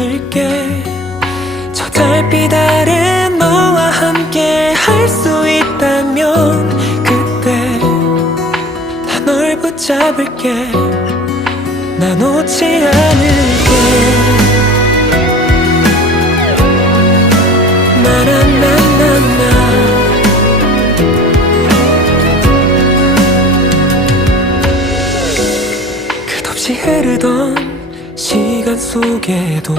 않을게. 저 달빛 아래 너와 함께 할 수 있다면 그때 나 널 붙잡을게. 난 놓지 않을게. 나나나나나. 끝없이 흐르던 시간 속에도